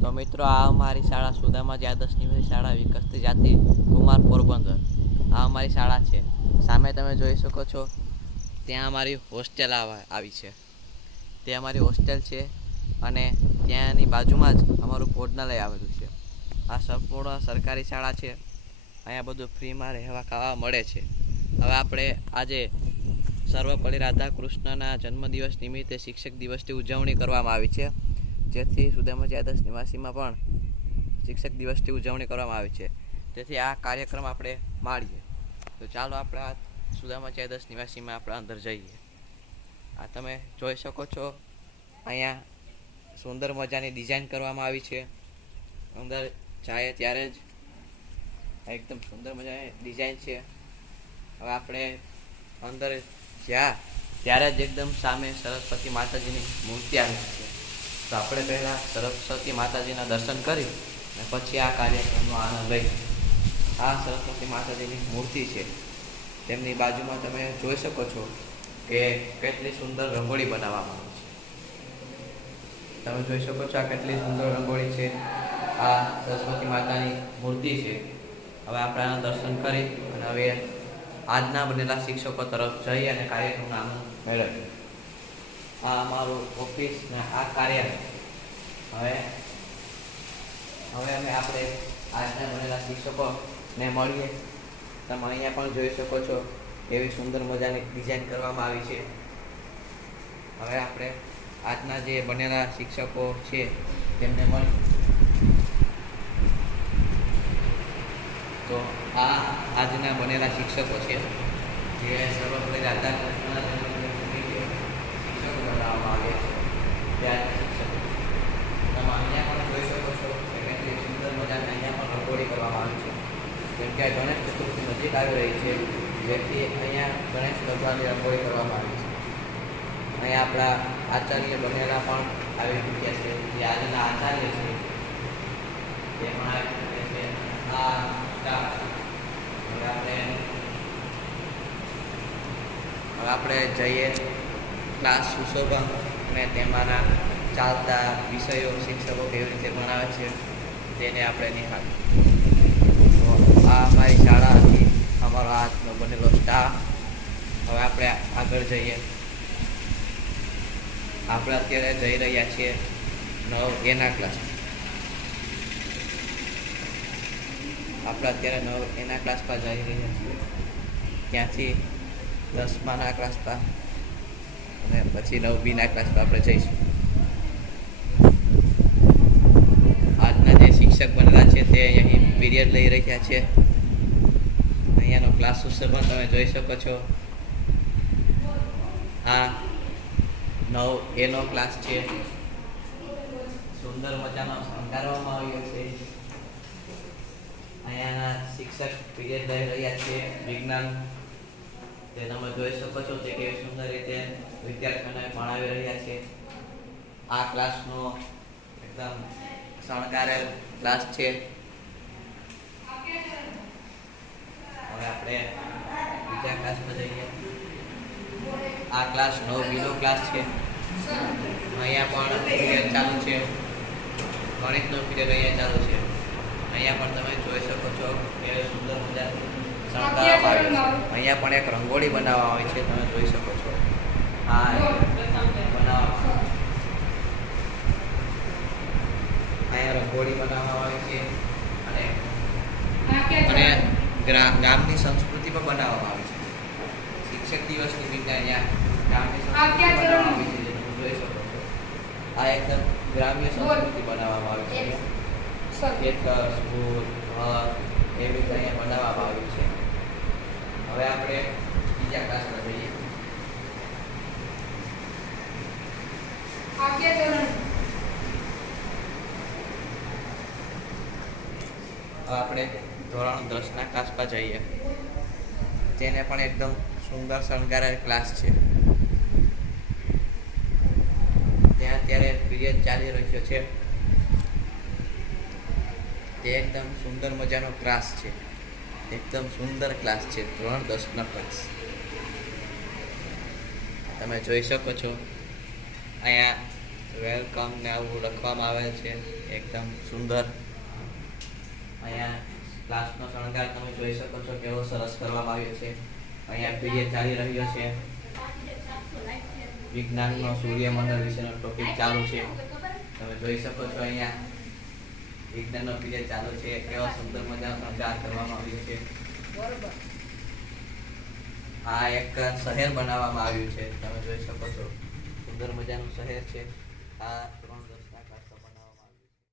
તો મિત્રો, આ અમારી શાળા સુદામા નિવાસી શાળા વિકસતી જાતિ કુમાર પોરબંદર. આ અમારી શાળા છે. સામે તમે જોઈ શકો છો, ત્યાં અમારી હોસ્ટેલ આવી છે. તે અમારી હોસ્ટેલ છે અને ત્યાંની બાજુમાં જ અમારું ભોજનાલય આવેલું છે. આ સંપૂર્ણ સરકારી શાળા છે. અહીંયા બધું ફ્રીમાં રહેવા ખાવા મળે છે. હવે આપણે આજે સર્વપલ્લી રાધાકૃષ્ણના જન્મદિવસ નિમિત્તે શિક્ષક દિવસની ઉજવણી કરવામાં આવી છે. જેથી સુદામાજી આદર્શ નિવાસીમાં પણ શિક્ષક દિવસની ઉજવણી કરવામાં આવી છે. તેથી આ કાર્યક્રમ આપણે માણીએ. તો ચાલો આપણે આ સુદામાજી આદર્શ નિવાસીમાં આપણે અંદર જઈએ. આ તમે જોઈ શકો છો, અહીંયા સુંદર મજાની ડિઝાઇન કરવામાં આવી છે. અંદર જાય ત્યારે જ એકદમ સુંદર મજાની ડિઝાઇન છે. હવે આપણે અંદર જ્યાં, ત્યારે જ એકદમ સામે સરસ્વતી માતાજીની મૂર્તિ આવી છે. તો આપણે પહેલાં સરસ્વતી માતાજીના દર્શન કરી અને પછી આ કાર્યક્રમનો આનંદ લઈ. આ સરસ્વતી માતાજીની મૂર્તિ છે. તેમની બાજુમાં તમે જોઈ શકો છો કે કેટલી સુંદર રંગોળી બનાવવામાં આવી છે. તમે જોઈ શકો છો આ કેટલી સુંદર રંગોળી છે. આ સરસ્વતી માતાની મૂર્તિ છે. હવે આપણે આના દર્શન કરી અને હવે આજના બનેલા શિક્ષકો તરફ જઈ અને કાર્યક્રમનો આનંદ મેળવીએ. આ અમારું ઓફિસ ને આ કાર્યાલય. હવે હવે અમે આપણે આજના બનેલા શિક્ષકોને મળીએ. તમે અહીંયા પણ જોઈ શકો છો એવી સુંદર મજાની ડિઝાઇન કરવામાં આવી છે. હવે આપણે આજના જે બનેલા શિક્ષકો છે, તેમને મળી તો આ આજના બનેલા શિક્ષકો છે, જે સર્વપલ્લી નિમિત્તે બનાવવામાં આવ્યા છે. ત્યાં શિક્ષકો તમે અહીંયા પણ જોઈ શકો છો કે સુંદર મજાની અહીંયા પણ રંગોળી કરવામાં આવી છે. જેમ કે આ ગણેશ ચતુર્થી નજીક આવી રહી છે, જેથી અહીંયા ગણેશ ભગવાનની રંગોળી કરવામાં આવી છે. અહીંયા આપણા આચાર્ય બનેલા પણ આવી ચૂક્યા છે. જે આજના આચાર્ય છે તે પણ આવી ચૂક્યા છે. આ આપણે હવે આપણે જઈએ. ક્લાસ સુશોભન અને તેમાંના ચાલતા વિષયો શિક્ષકો કેવી રીતે ભણાવે છે, તેને આપણે નિહાળીએ તો આ અમારી શાળા હતી, અમારો હાથનો બનેલો સ્ટાફ. હવે આપણે આગળ જઈએ. આપણે અત્યારે જઈ રહ્યા છીએ નવ એના ક્લાસ આપણે અત્યારે નવ એના ક્લાસ પર જઈ રહ્યા છીએ. ત્યાંથી દસમાના ક્લાસ પર પછી નવ બીના ક્લાસમાં આપણે જઈશું. આજના જે શિક્ષક બનેલા છે તે અહીં પીરિયડ લઈ રહ્યા છે. અહીંયાનો ક્લાસ સુશોભન તમે જોઈ શકો છો. આ નવ એનો ક્લાસ છે. સુંદર મજાનો શણગારવામાં આવ્યો છે. અહીંયાના શિક્ષક પીરિયડ લઈ રહ્યા છે. વિજ્ઞાન તે તમે જોઈ શકો છો તે કેવી સુંદર રીતે વિદ્યાર્થીઓને ભણાવી રહ્યા છે. આ ક્લાસનો એકદમ શણગારેલ ક્લાસ છે. હવે આપણે બીજા ક્લાસમાં જઈએ. આ ક્લાસ નવ બીજો ક્લાસ છે. અહીંયા પણ પીરિયડ ચાલુ છે. ગણિતનો પીરિયડ અહીંયા ચાલુ છે. અહીંયા પણ તમે જોઈ શકો છો કે સુંદર મજા શણગારવામાં અહીંયા પણ એક રંગોળી બનાવવામાં આવી છે, તમે જોઈ શકો છો. રંગોળી બનાવવામાં આવી છે અને અને ગામની સંસ્કૃતિ પણ બનાવવામાં આવી છે. શિક્ષક દિવસ નિમિત્તે અહીંયા ગામની સંસ્કૃતિ બનાવવામાં આવી છે જે તમે જોઈ શકો છો. આ એકદમ ગ્રામ્ય સંસ્કૃતિ બનાવવામાં આવી છે. ખેતર સ્કૂલ ઘર એવી રીતે અહીંયા બનાવવામાં આવ્યું છે. હવે આપણે બીજા ક્લાસમાં જઈએ હવે આપણે ધોરણ દસના ક્લાસમાં જઈએ. તેને પણ એકદમ સુંદર શણગારેલ ક્લાસ છે. ત્યાં અત્યારે પીરિયડ ચાલી રહ્યો છે. તે એકદમ સુંદર મજાનો ક્લાસ છે. એકદમ સુંદર ક્લાસ છે ધોરણ દસનો ક્લાસ તમે જોઈ શકો છો. અહીંયા વેલકમ ને આવું લખવામાં આવે છે. એકદમ સુંદર. અહીંયા ક્લાસનો શણગાર તમે જોઈ શકો છો કેવો સરસ કરવામાં આવ્યો છે. અહીંયા પીરિયડ ચાલી રહ્યો છે. વિજ્ઞાનનો સૂર્યમંડળ વિશેનો ટોપિક ચાલુ છે. તમે જોઈ શકો છો અહીંયા વિજ્ઞાનનો પીરિયડ ચાલુ છે. કેવા સુંદર મજાનો શણગાર કરવામાં આવ્યો છે. આ એક શહેર બનાવવામાં આવ્યું છે. તમે જોઈ શકો છો. સુંદર મજાનું શહેર છે. આ